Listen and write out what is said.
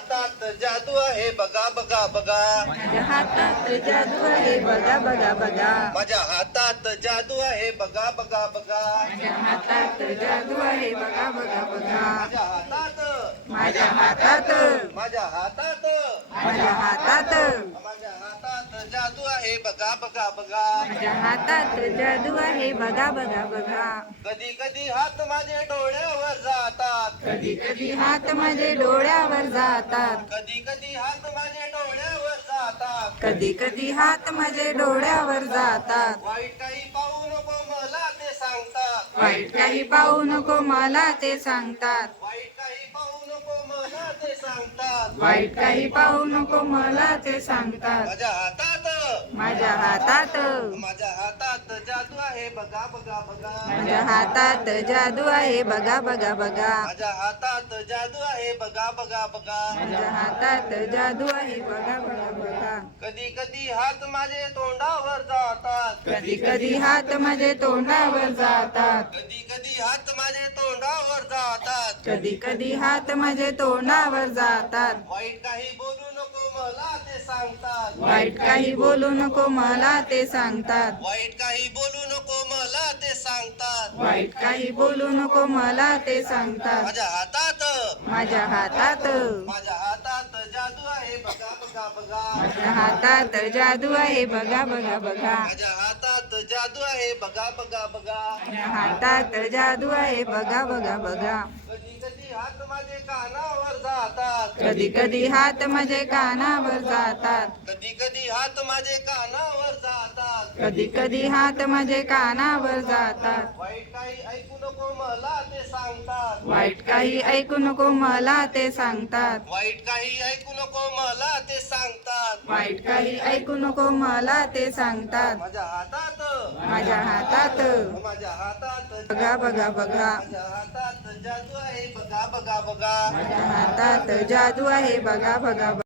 हातात जादू आहे बघा बघा बघा. माझ्या हातात जादू आहे बघा बघा बघा. माझ्या हातात जादू आहे बघा बघा बघा. माझ्या हातात जादू आहे बघा बघा बघा. माझ्या हातात. माझ्या हातात. माझ्या हातात. माझ्या हातात. माझ्या हातात जादू आहे बघा बघा बघा. माझ्या हातात जादू आहे बघा बघा बघा. कधी कधी हात माझे डोळ्यावर जातात. कधी कधी हात माझे डोळ्यावर जातात. कधी कधी हात माझे डोळ्यावर जातात. कधी कधी हात माझे डोळ्यावर जातात. वाईट काही पाहू नको मला ते सांगतात. वाईट काही पाहू नको मला ते सांगतात. वाईट काही पाहू नको मला ते सांगतात. वाईट काही पाहू नको मला ते सांगतात. माझ्या हातात. माझ्या हातात. माझ्या बघा बघा बघा. माझ्या हातात जादू आहे बघा बघा बघा. माझ्या हातात जादू आहे बघा बघा बघा. माझ्या हातात जादू आहे बघा बघा बघा. कधी कधी हात माझे तोंडावर जातात. कधी कधी हात माझे तोंडावर जातात. कधी कधी हात माझे तोंडावर जातात. कधी कधी हात माझे तोंडावर जातात. वाईट काही बोलू नको मला. सांगतात. वाईट काही बोलू नको मला ते सांगतात. वाईट काही बोलू नको मला ते सांगतात. वाईट काही बोलू नको मला ते सांगतात. माझ्या हातात. माझ्या हातात. माझ्या हातात जादू आहे बघा बघा बघा. माझ्या हातात जादू आहे बघा बघा बघा. माझ्या हातात जादू आहे बघा बघा बघा. माझ्या हातात जादू आहे बघा बघा बघा. कधी कधी हात माझे कानावर जातात. कधी कधी हात माझे कानावर जातात. कधी कधी हात माझे कानावर जातात. कधी कधी हात माझे कानावर जातात. वाईट काही ऐकू नको मला सांगतात. वाईट काही ऐकू नको मला ते सांगतात. वाईट काही ऐकू नको मला ते सांगतात. वाईट काही ऐकू नको मला ते सांगतात. माझ्या हातात. माझ्या हातात. माझ्या हातात. बघा बघा बघा. माझ्या हातात जादू आहे बघा बघा बघा. माझ्या हातात जादू आहे बघा बघा बघा.